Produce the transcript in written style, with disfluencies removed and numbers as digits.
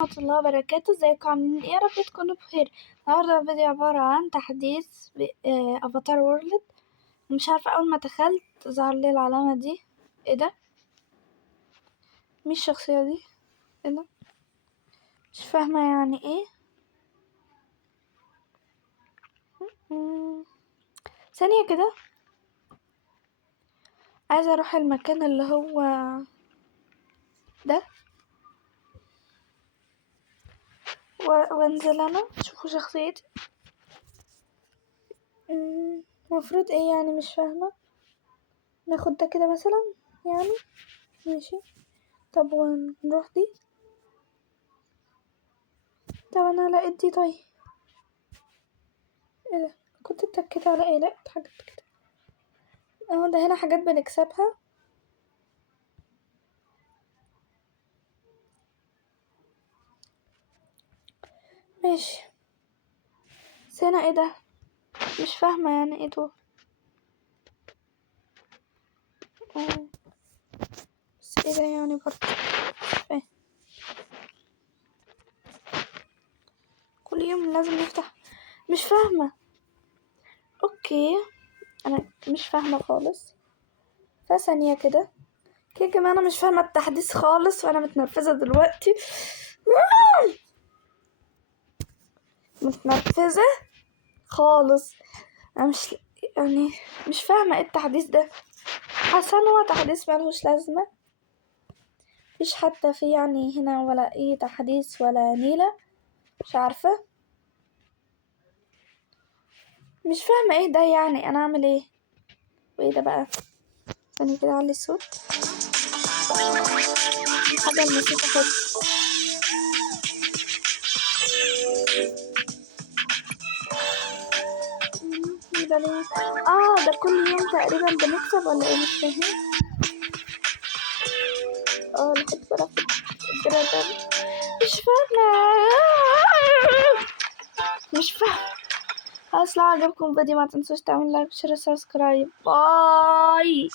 ورحمة الله وبركاته. ازيكم عاملين ايه؟ يا رب تكونوا بخير. النهارده الفيديو عبارة عن تحديث افاتار وورلد. مش عارفة، اول ما دخلت ظهر لي العلامة دي. ايه ده؟ مش الشخصية دي؟ ايه ده؟ مش فاهمة يعني ايه. ثانية كده، عايزة اروح المكان اللي هو ده وانزل انا شوفوا شخصيتي. مفروض ايه يعني؟ مش فاهمة. ناخد ده كده مثلا يعني. ماشي، طب ونروح دي. طب انا لقيت دي. طيب ايه ده؟ كنت اتكيت على ايه؟ لا حاجات كده اهو. ده هنا حاجات بنكسبها. ماشي، بس هنا ايه ده؟ مش فاهمة يعني ايه دول. بس ايه ده يعني برضه؟ مش فاهم. كل يوم لازم نفتح. مش فاهمة. اوكي، انا مش فاهمة خالص. فثانية كده كمان انا مش فاهمة التحديث خالص، وانا متنرفزة دلوقتي. متنرفزة خالص. انا مش يعني مش فاهمة ايه التحديث ده. حاسة ان هو تحديث ملهوش لازمة. مفيش حتى في يعني هنا ولا اي تحديث ولا نيلة. مش عارفة، مش فاهمة ايه ده يعني. انا اعمل ايه؟ وايه ده بقى؟ ثانية كده علي الصوت. حاجة الموسيقى حلوة. ده ليه؟ ده كل يوم تقريبا بنكسب ولا ايه؟ مش فاهم. لحد بقى الدرجة. مش فاهمة. مش فاهمة. خلاص، لو عجبكم الفيديو ما تنسوش تعملوا لايك وشير وسبسكرايب. باي.